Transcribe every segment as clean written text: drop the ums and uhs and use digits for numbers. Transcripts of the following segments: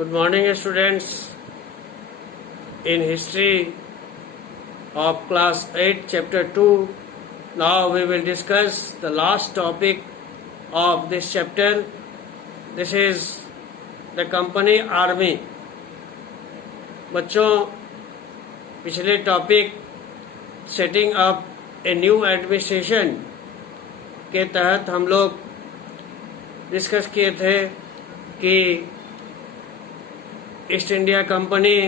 Good morning, students. In history of class 8, chapter 2, now we will discuss the last topic of this chapter. This is the company army. बच्चों, पिछले topic setting up a new administration के तहत हम लोग discuss किए थे कि east India company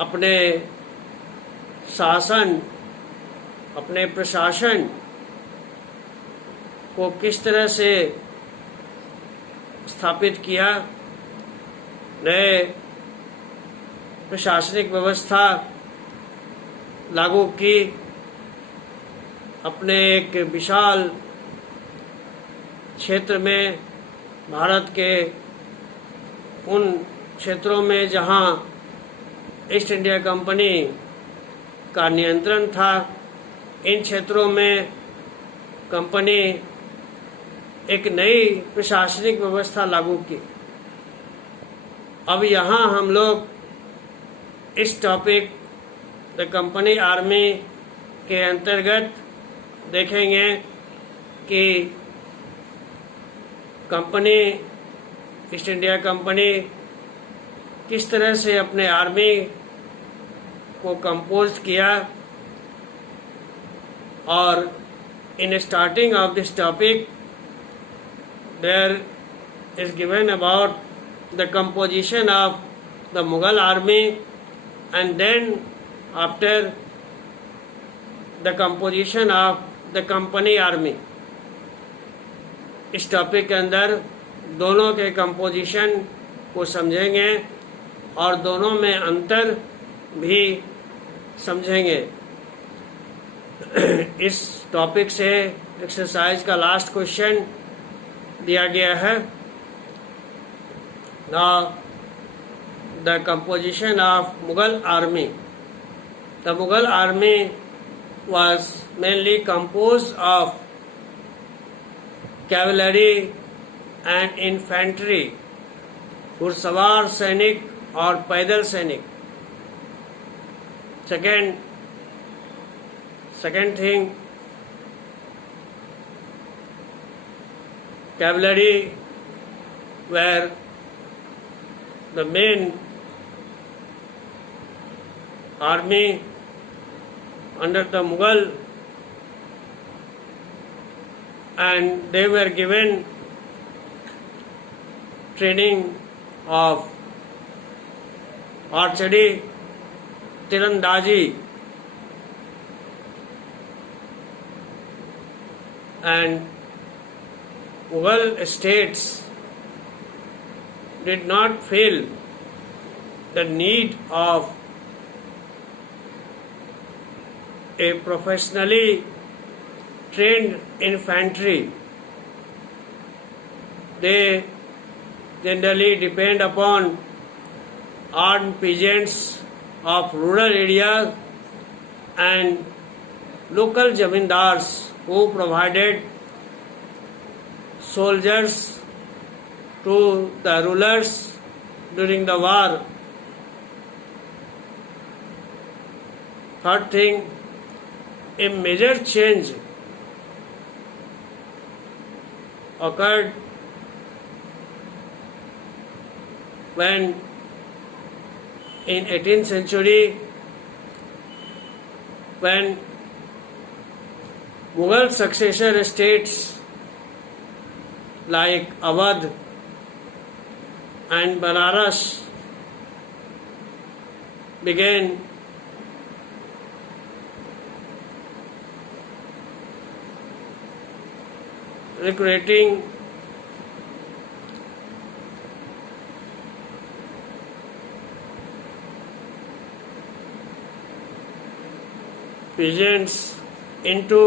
अपने शासन, अपने प्रशासन को किस तरह से स्थापित किया, नए प्रशासनिक व्यवस्था लागू की, अपने एक विशाल क्षेत्र में, भारत के उन क्षेत्रों में जहां ईस्ट इंडिया कंपनी का नियंत्रण था, इन क्षेत्रों में कंपनी एक नई प्रशासनिक व्यवस्था लागू की। अब यहाँ हम लोग इस टॉपिक द कंपनी आर्मी के अंतर्गत देखेंगे कि कंपनी, ईस्ट इंडिया कंपनी किस तरह से अपने आर्मी को कंपोज किया। और in starting of this topic there is given about the composition of the Mughal army and then after the composition of the company army. इस टॉपिक के अंदर दोनों के कंपोजिशन को समझेंगे और दोनों में अंतर भी समझेंगे। इस टॉपिक से एक्सरसाइज का लास्ट क्वेश्चन दिया गया है। The composition of Mughal army. The Mughal army was mainly composed of cavalry and infantry, घुड़सवार सैनिक और पैदल सैनिक। second thing, cavalry were the main army under the Mughal, and they were given training of archery, tirandaazi, and Mughal states did not feel the need of a professionally trained infantry. They generally depend upon armed peasants of rural areas and local zamindars who provided soldiers to the rulers during the war. Third thing, a major change occurred when in 18th century, when Mughal successor states like Awadh and Banaras began recruiting peasants into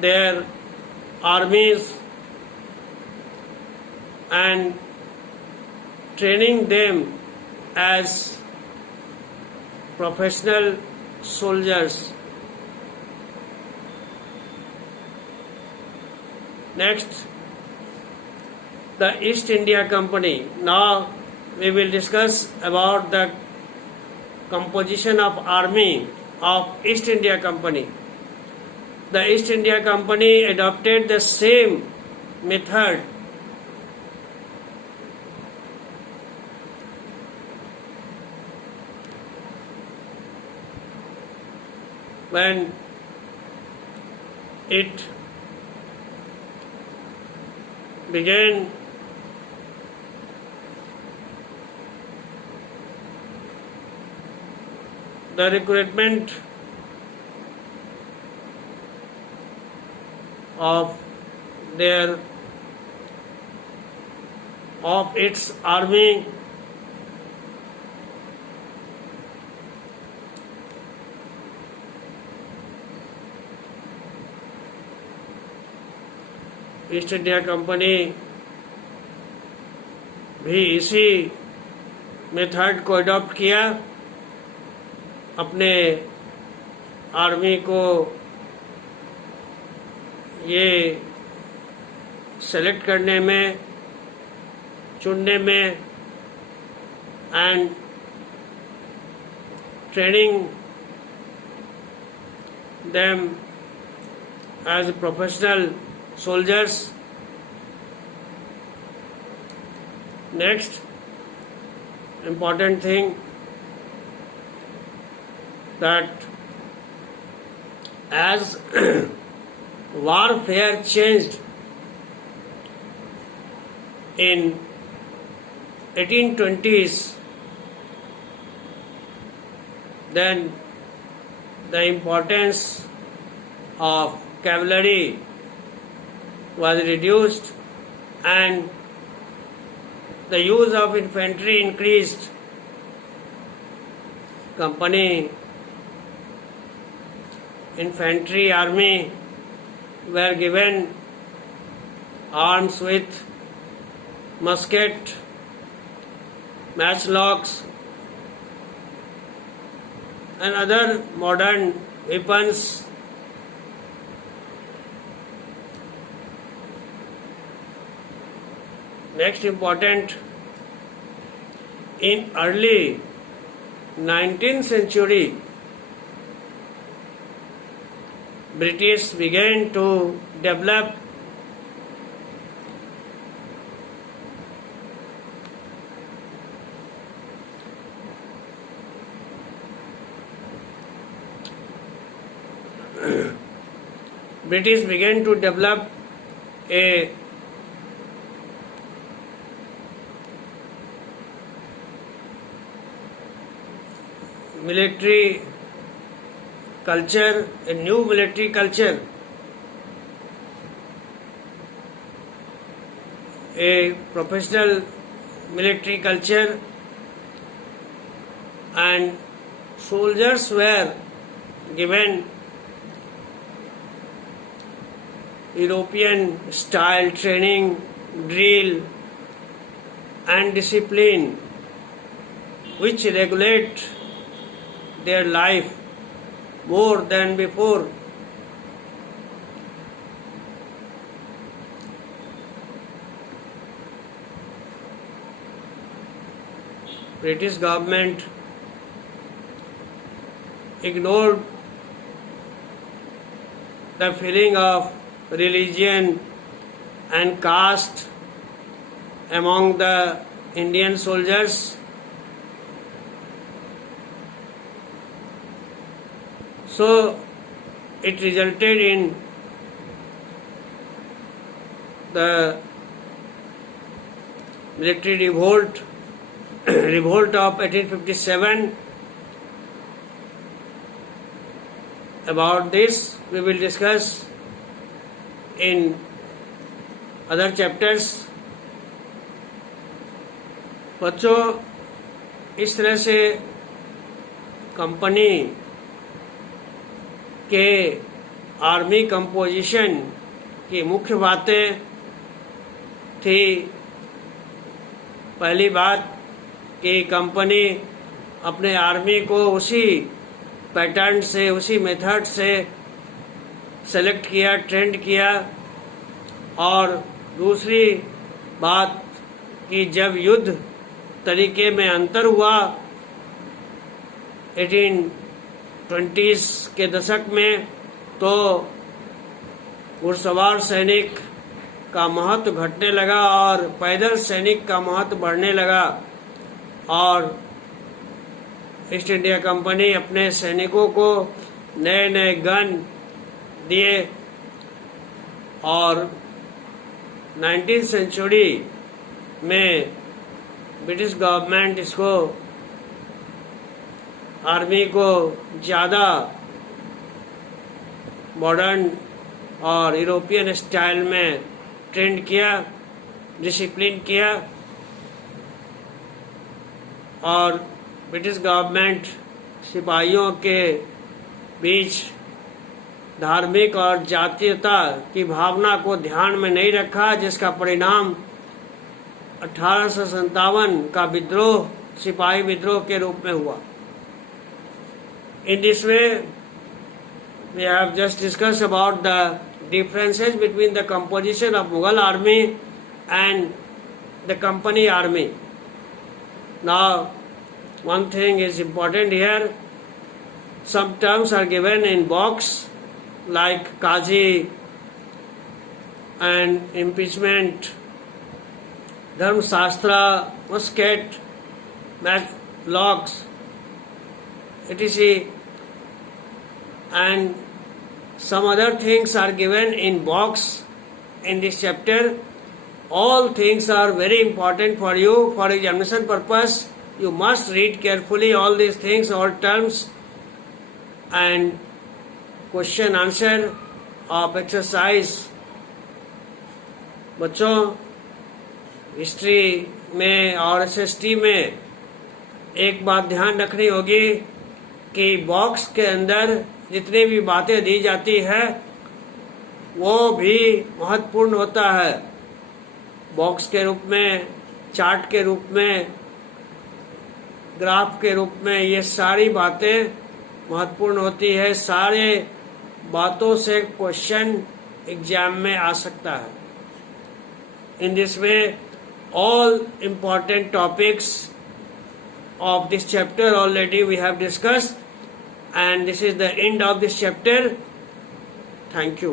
their armies and training them as professional soldiers. Next, the East India Company. Now we will discuss about the composition of army of East India Company. The East India Company adopted the same method when it began the recruitment of its army. East India company भी इसी method को adopt किया, अपने army को ये select करने में, चुनने में and training them as professional soldiers. Next important thing that as warfare changed in 1820s, then the importance of cavalry was reduced and the use of infantry increased. Company infantry army were given arms with musket, matchlocks and other modern weapons. Next important, in early 19th century, British began to develop a military culture, a new military culture, a professional military culture, and soldiers were given European style training, drill and discipline which regulate their life more than before. British government ignored the feeling of religion and caste among the Indian soldiers. So it resulted in the military revolt of 1857. About this we will discuss in other chapters. बच्चों, इस तरह से company के army composition की मुख्य बातें थी। पहली बात कि कंपनी अपने आर्मी को उसी पैटर्न से, उसी मेथड से सेलेक्ट किया, ट्रेंड किया। और दूसरी बात कि जब युद्ध तरीके में अंतर हुआ 1820s के दशक में, तो घुड़सवार सैनिक का महत्व घटने लगा और पैदल सैनिक का महत्व बढ़ने लगा, और ईस्ट इंडिया कंपनी अपने सैनिकों को नए नए गन दिए, और 19वीं सेंचुरी में ब्रिटिश गवर्नमेंट इसको आर्मी को ज़्यादा मॉडर्न और यूरोपियन स्टाइल में ट्रेंड किया, डिसिप्लिन किया, और ब्रिटिश गवर्नमेंट सिपाहियों के बीच धार्मिक और जातीयता की भावना को ध्यान में नहीं रखा, जिसका परिणाम 1857 का विद्रोह सिपाही विद्रोह के रूप में हुआ। In this way, we have just discussed about the differences between the composition of Mughal army and the company army. Now, one thing is important here. Some terms are given in box like Qazi and impeachment, Dharma Shastra, musket, matchlocks, etc. And some other things are given in box in this chapter. All things are very important for you for examination purpose. You must read carefully all these things, all terms, and question answer of exercise. बच्चों, history में और SST में एक बात ध्यान रखनी होगी कि बॉक्स के अंदर जितनी भी बातें दी जाती है वो भी महत्वपूर्ण होता है। बॉक्स के रूप में, चार्ट के रूप में, ग्राफ के रूप में, ये सारी बातें महत्वपूर्ण होती है। सारे बातों से क्वेश्चन एग्जाम में आ सकता है। In this way all important topics of this chapter already we have discussed, and this is the end of this chapter. Thank you.